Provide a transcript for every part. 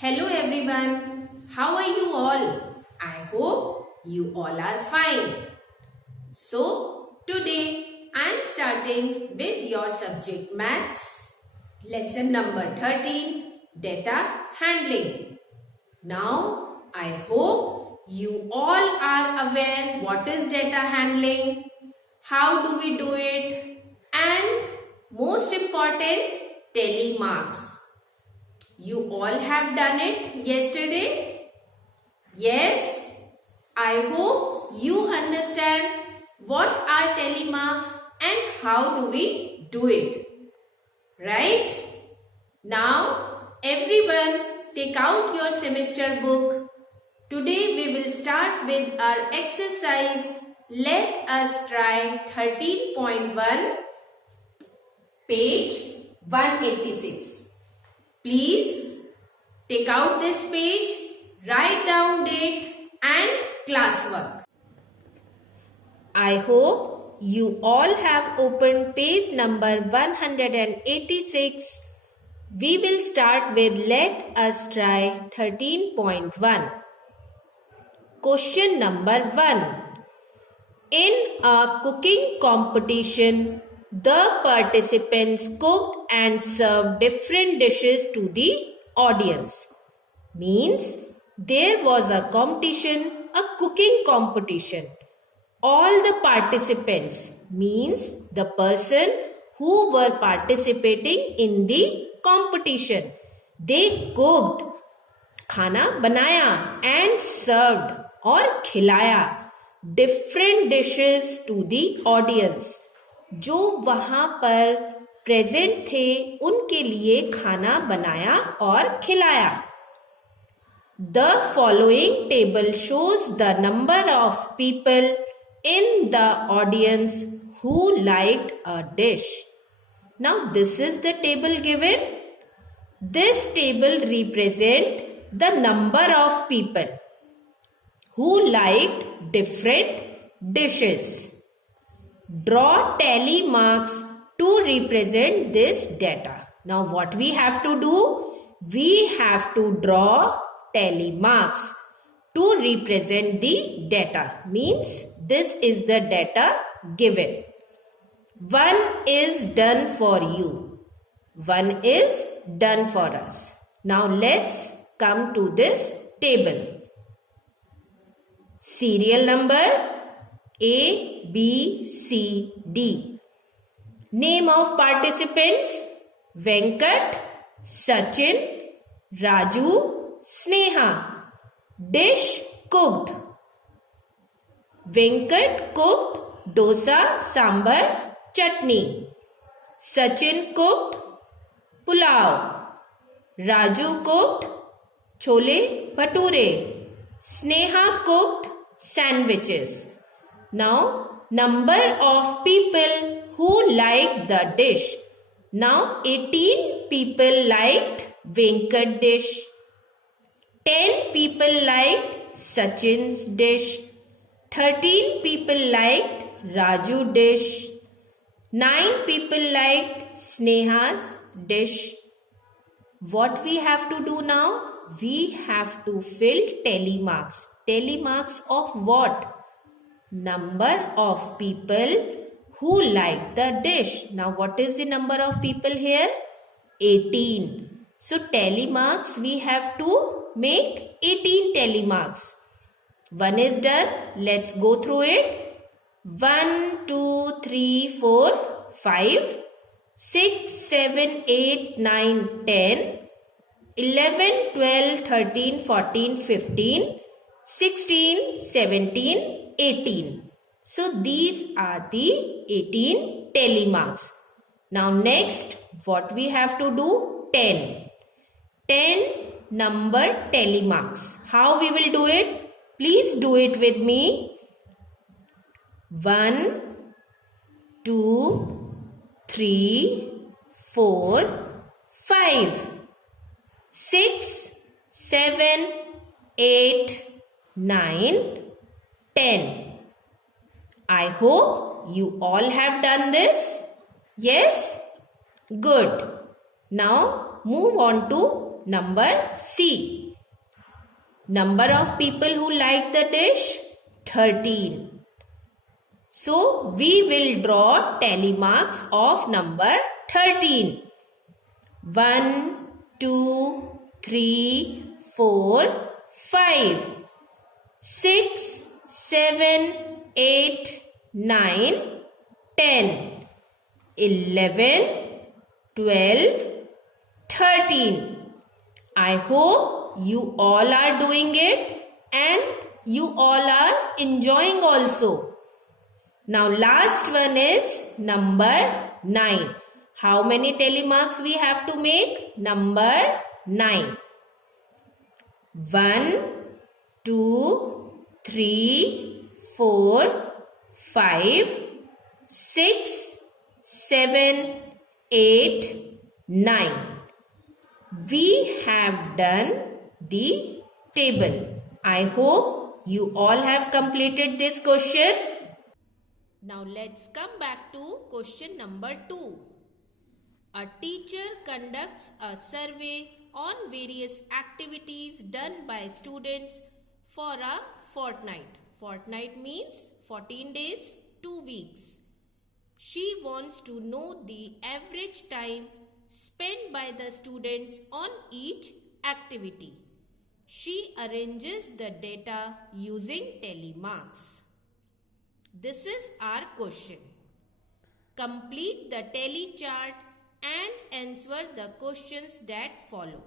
Hello everyone, how are you all? I hope you all are fine. So, today I am starting with your subject maths, lesson number 13, data handling. Now, I hope you all are aware what is data handling, how do we do it, and most important, telemarks. You all have done it yesterday? Yes? I hope you understand what are telemarks and how do we do it. Right? Now, everyone take out your semester book. Today we will start with our exercise. Let us try 13.1, page 186. Please take out this page, write down date and classwork. I hope you all have opened page number 186. We will start with let us try 13.1. Question number 1. In a cooking competition, the participants cooked and served different dishes to the audience. Means there was a competition, a cooking competition. All the participants means the person who were participating in the competition. They cooked, खाना बनाया and served और खिलाया different dishes to the audience. जो वहां पर present थे उनके लिए खाना बनाया और खिलाया. The following table shows the number of people in the audience who liked a dish. Now this is the table given. This table represents the number of people who liked different dishes. Draw tally marks to represent this data. Now what we have to do? We have to draw tally marks to represent the data. Means this is the data given. 1 is done for you. 1 is done for us. Now let's come to this table. Serial number A, B, C, D. Name of participants Venkat, Sachin, Raju, Sneha. Dish cooked. Venkat cooked dosa, sambar, chutney. Sachin cooked pulao. Raju cooked chole bhature. Sneha cooked sandwiches. Now, number of people who liked the dish. Now, 18 people liked Venkat dish. 10 people liked Sachin's dish. 13 people liked Raju dish. 9 people liked Sneha's dish. What we have to do now? We have to fill tally marks. Tally marks of what? Number of people who like the dish. Now what is the number of people here? 18. So tally marks we have to make 18 tally marks. 1 is done. Let's go through it. 1, 2, 3, 4, 5, 6, 7, 8, 9, 10, 11, 12, 13, 14, 15, 16, 17, 18. So these are the 18 tally marks. Now next what we have to do? 10. 10 number tally marks. How we will do it? Please do it with me. 1, 2, 3, 4, 5, 6, 7, 8, 9, 10. I hope you all have done this. Yes? Good. Now move on to Number C. Number of people who like the dish? 13. So, we will draw tally marks of number 13. 1, 2, 3, 4, 5, 6, 7, 8, 9, 10, 11, 12, 13. I hope you all are doing it and you all are enjoying also. Now last one is number 9. How many tally marks we have to make? Number 9. 1, 2, 3, 4, 5, 6, 7, 8, 9. We have done the table. I hope you all have completed this question. Now let's come back to question number 2. A teacher conducts a survey on various activities done by students for a fortnight. Fortnight means 14 days, 2 weeks. She wants to know the average time spent by the students on each activity. She arranges the data using tally marks. This is our question. Complete the tally chart and answer the questions that follow.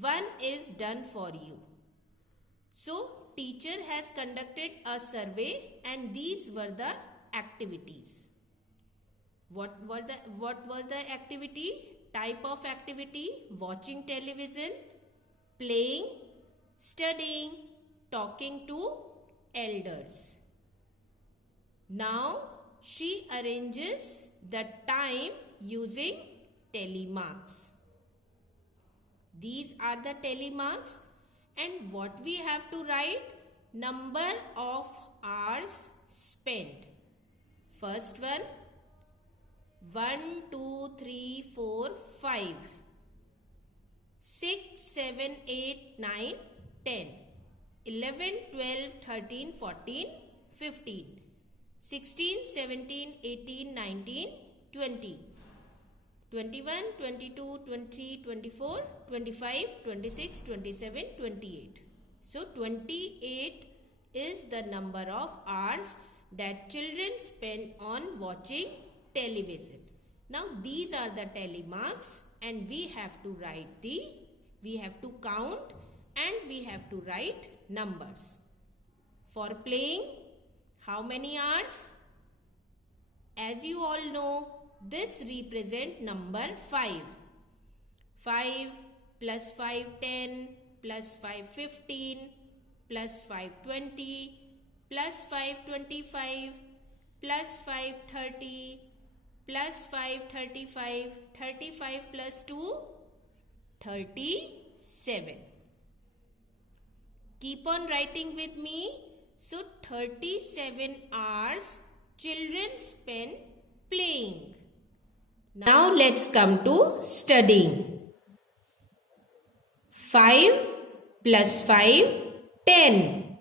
One is done for you. So, teacher has conducted a survey and these were the activities. What was the activity? Type of activity: watching television, playing, studying, talking to elders. Now, she arranges the time using tally marks. These are the tally marks, and what we have to write? Number of hours spent. First one, 1, 2, 3, 4, 5, 6, 7, 8, 9, 10, 11, 12, 13, 14, 15, 16, 17, 18, 19, 20, 21, 22, 23, 24, 25, 26, 27, 28. So 28 is the number of hours that children spend on watching television. Now these are the tally marks and we have to count and we have to write numbers. For playing, how many hours? As you all know, this represents number 5. 5 plus 5, 10, plus 5, 15, plus 5, 20, plus 5, 25, plus 5, 30, plus 5, 35, 35 plus 2, 37. Keep on writing with me. So 37 hours children spend playing. Now let's come to studying. 5 plus 5, 10.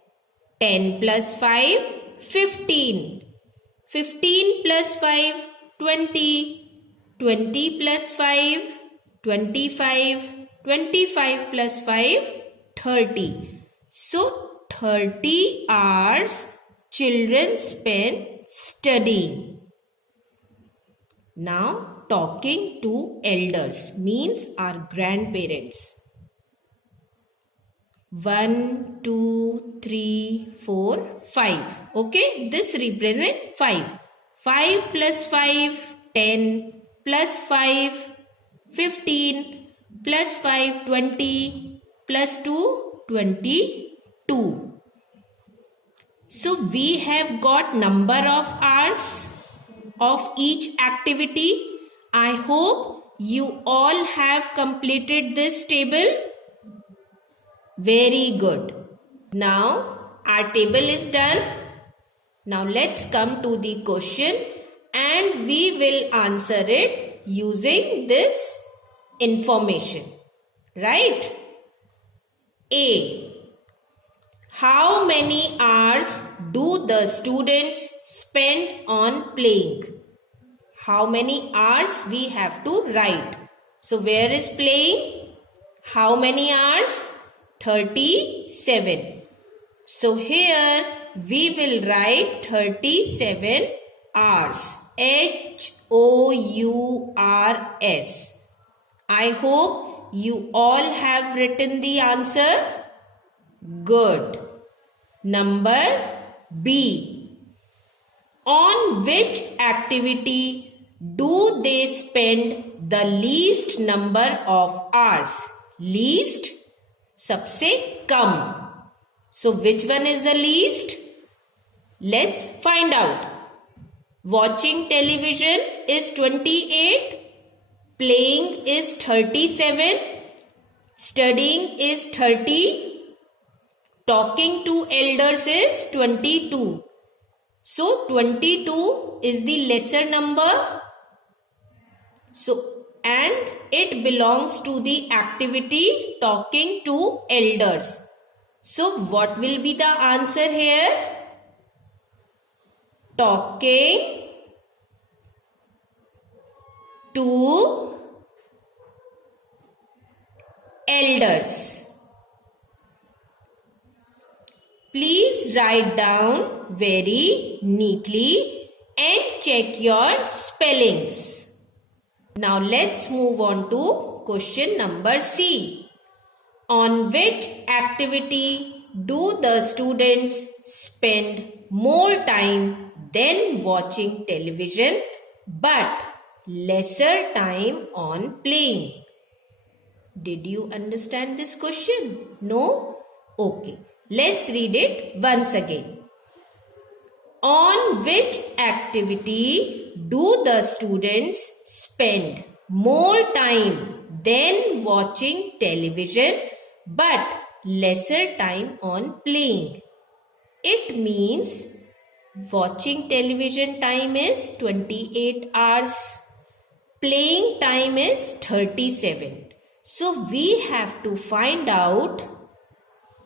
10 plus 5, 15. 15 plus 5, 20. 20 plus 5, 25. 25 plus 5, 30. So 30 hours children spend studying. Now talking to elders means our grandparents. 1, 2, 3, 4, 5. Okay, this represents 5. 5 plus 5, 10, plus 5, 15, plus 5, 20, plus 2, 22. So we have got number of hours of each activity. I hope you all have completed this table. Very good. Now our table is done. Now let's come to the question and we will answer it using this information. Right? A. How many hours do the students spend on playing? How many hours we have to write? So where is playing? How many hours? 37. So here we will write 37 hours. HOURS. I hope you all have written the answer. Good. Number B. On which activity do they spend the least number of hours? Least, सबसे कम. So which one is the least? Let's find out. Watching television is 28. Playing is 37. Studying is 30. Talking to elders is 22. So 22 is the lesser number. So and it belongs to the activity talking to elders. So what will be the answer here? Talking to elders. Please write down very neatly and check your spellings. Now let's move on to question number C. On which activity do the students spend more time than watching television but lesser time on playing? Did you understand this question? No? Okay. Let's read it once again. On which activity do the students spend more time than watching television but lesser time on playing? It means watching television time is 28 hours. Playing time is 37. So we have to find out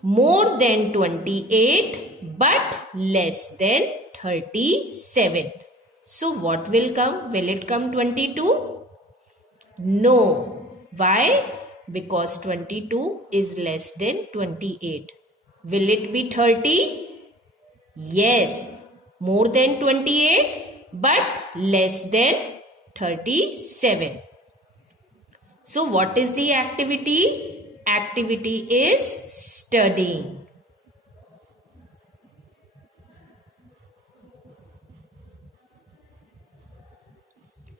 more than 28 but less than 37. So what will come? Will it come 22? No. Why? Because 22 is less than 28. Will it be 30? Yes. More than 28 but less than 37. So what is the activity? Activity is studying.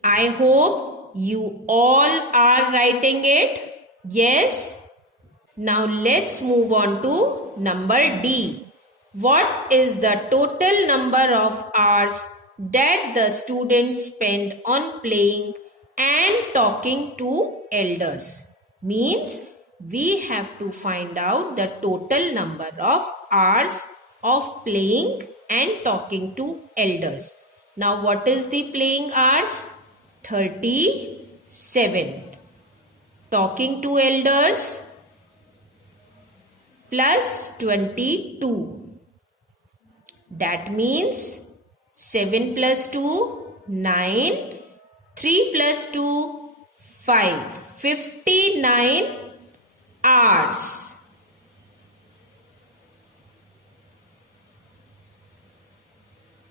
I hope you all are writing it. Yes. Now let's move on to number D. What is the total number of hours that the students spend on playing and talking to elders? Means we have to find out the total number of hours of playing and talking to elders. Now what is the playing hours? 37. Talking to elders plus 22. That means 7 plus 2, 9. 3 plus 2, 5. 59 hours.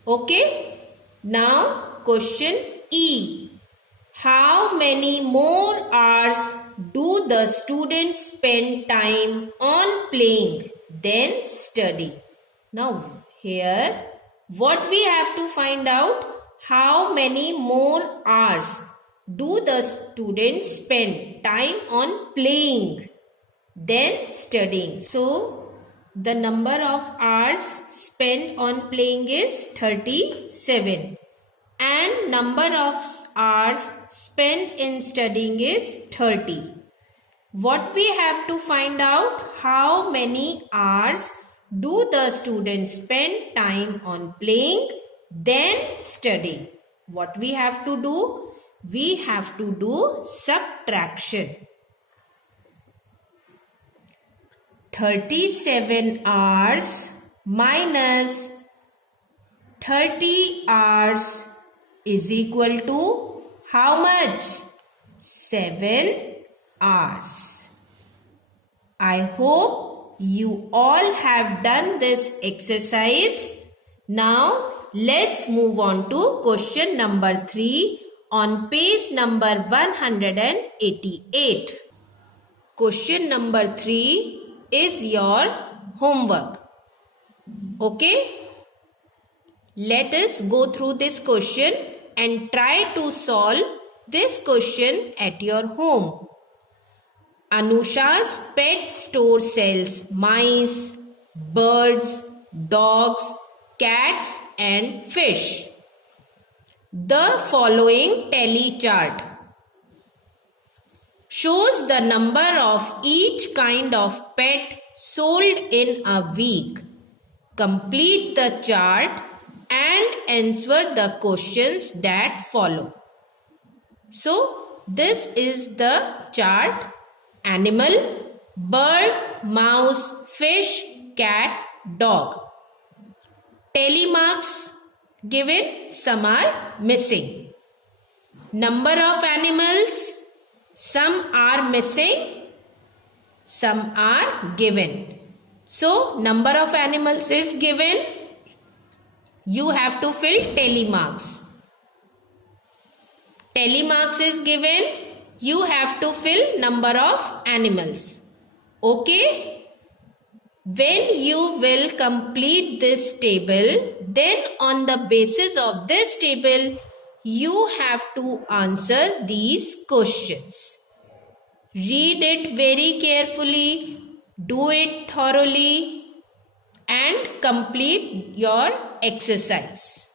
Okay. Now question E. How many more hours do the students spend time on playing than study? Now here what we have to find out, how many more hours do the students spend time on playing than studying? So the number of hours spent on playing is 37 and number of hours spent in studying is 30. What we have to find out, how many hours do the students spend time on playing then studying? What we have to do? We have to do subtraction. 37 hours minus 30 hours is equal to how much? 7 hours. I hope you all have done this exercise. Now let's move on to question number 3 on page number 188. Question number 3 is your homework. Okay? Let us go through this question and try to solve this question at your home. Anusha's pet store sells mice, birds, dogs, cats and fish. The following tally chart shows the number of each kind of pet sold in a week. Complete the chart and answer the questions that follow. So, this is the chart: animal, bird, mouse, fish, cat, dog. Tally marks given, some are missing. Number of animals, some are missing, some are given. So, number of animals is given. You have to fill tally marks. Tally marks is given. You have to fill number of animals. Okay? When you will complete this table, then on the basis of this table, you have to answer these questions. Read it very carefully, do it thoroughly, and complete your exercise.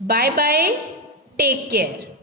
Bye bye. Take care.